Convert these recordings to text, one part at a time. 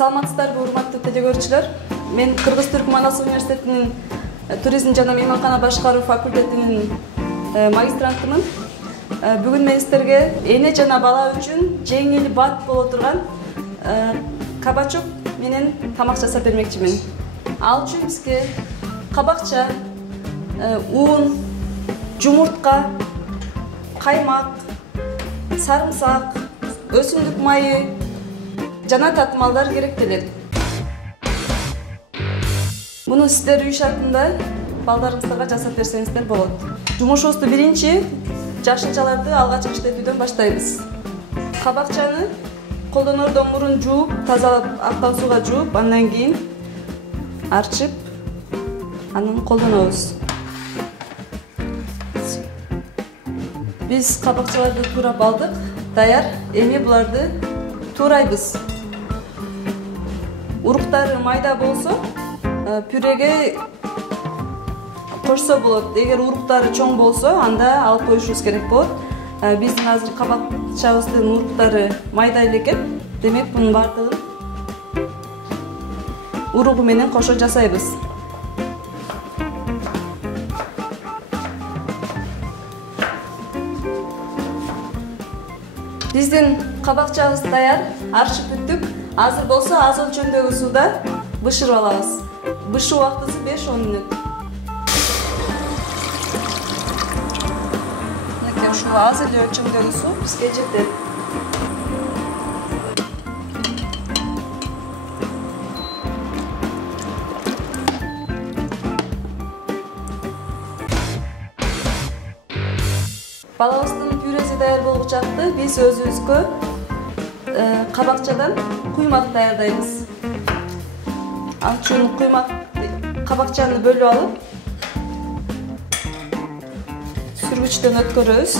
Саламатсыздарбы, урматтуу телекөрүүчүлөр. Мен Кыргыз-Түрк Манас университетинин туризм жана мейманкана башкаруу факультетинин магистрантымын. Бүгүн мен сиздерге эне жана бала үчүн жеңил бат боло турган кабачок менен тамак жасап бермекчимин. Ал үчүн бизге кабакча, un, жумуртка, каймак, сарымсак, өсүмдүк майы жана татымалдар керектелет. Муну сиздер үй шартында балдарыңыздарга жасап берсеңиздер болот. Жумушубузду биринчи жашынчаларды алгачкы иштетүүдөн баштайбыз. Кабакчаны колдонордон мурун жууп, тазалап, актан сууга жууп, андан кийин арчып, анан колдонобуз. Биз кабакчаларды туурап алдык, даяр. Эми буларды туурайбыз. Уруктары майда болсо, пюреге кошсо болот. Эгер уруктары чоң болсо, анда алып коюшубуз керек болот. Биздин азыр кабакчабыздын уруктары майда эле экен. Демек, бунун бардыгын уругу менен кошо жасайбыз. Биздин кабакчабыз даяр, арчып бүттүк. Азыр болсо аз өлчөмдөгү сууда бышырып алабыз. Бышуу убактысы 5-10 мүнөт. Мынакей ушул аз эле өлчөмдөгү суу бизге жетет. Балабыздын пюреси даяр болгучакты биз өзүбүзгө кабакчадан куймак даярдайбыз. Ал үчүн кабакчаны бөлүп алып, сүргүчтөн өткөрөбүз.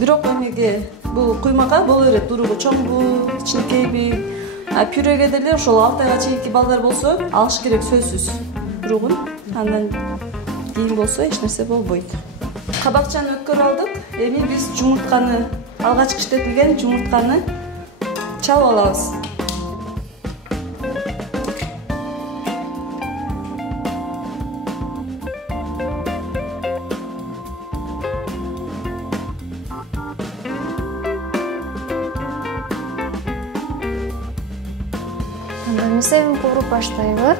Бирок эмеге бул куймакка боло берет, уругу чоңбу, кичинекейби. Пюреге деле ошол 6 айга чейинки балдар болсо, алыш керек сөзсүз уругун. Андан кийин болсо эч нерсе болбойт. Кабакчаны өткөрүп алдык. Эми биз жумуртканы, алгачкы иштетилген жумуртканы чалып алабыз. Мисебин кууруп баштайлы.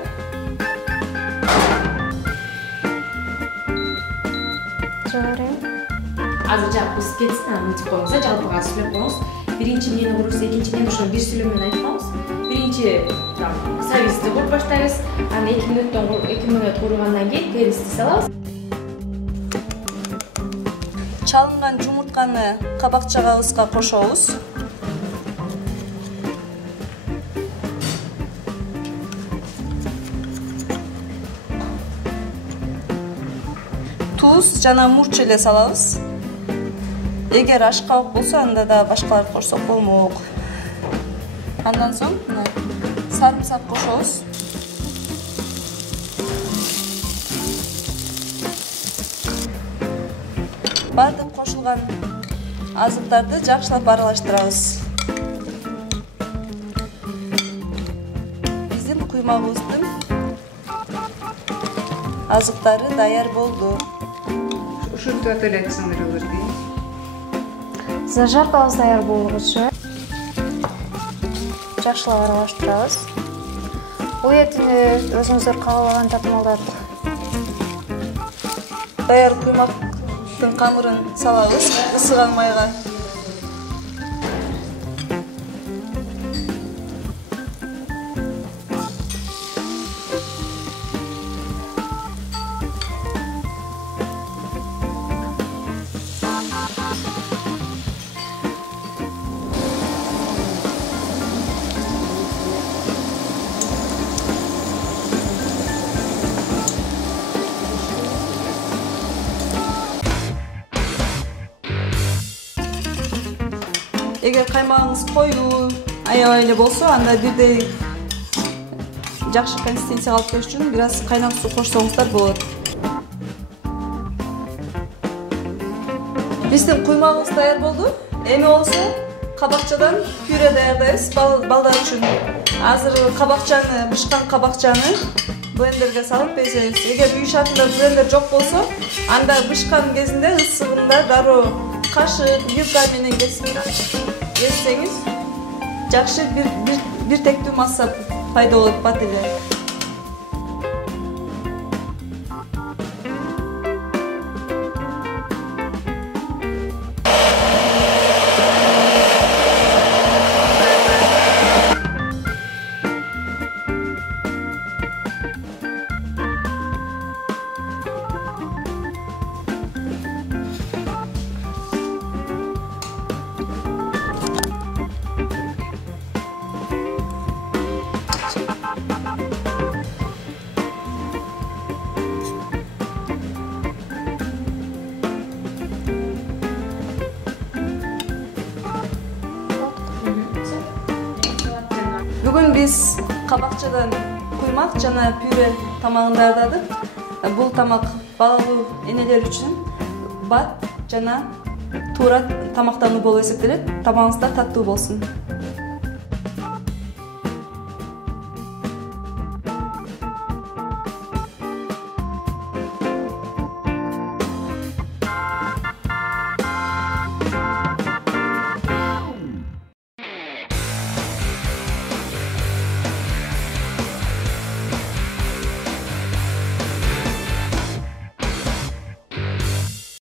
Азыр жак биз кетсин, мынтип коебуз, жалпыга сүйлөп коебуз. Биринчи эмнени курурбуз, экинчиден ошо бир сүйлөм менен айтканбыз. Биринчи сабизди куруп баштайбыз. Анан 2 мүнөт кууругандан кийин теристи салабыз. Чалынган жумуртканы кабакчабызга кошобуз. Туз жана мурч эле салабыз. Эгер ашкабак болсо, анда да башкаларды кошсок болмок. Андан соң сарымсак кошобуз. Бардык кошулган азыктарды жакшылап аралаштырабыз. Биздин куймагыбыздын азыктары даяр болду. Ушинтип элексиңер ди. Зажаркабыз даяр болгучу жакшылап аралаштырабыз. Бул этини өзүңүздөр каалаган татымалдарды Даяр куймактын камырын салабыз ысыган майга. Эгер каймагыңыз коюу, аябай эле болсо, анда бирдей жакшы консистенция алып коюш үчүн бир аз кайнак суу кошсоңуздар болот. Биздин куймагыбыз даяр болду. Эми болсо kabakçadan püre daярдайбыз балдар үчүн. Азыр kabakчаны, бышкан kabakчаны блендерге салып эзебиз. Эгер үй шартында блендер жок болсо, анда бышкан кезинде ысыгында дароо кашык, вилка менен эзсеңиз, жакшы бир тектүү масса пайда болот пателе. Бүгүн биз кабакчадан куймак жана пюре тамагын даярдадык. Бул тамак балалуу энелер үчүн бат жана туура тамактануу болуп эсептелет. Тамагыңыздар таттуу болсун.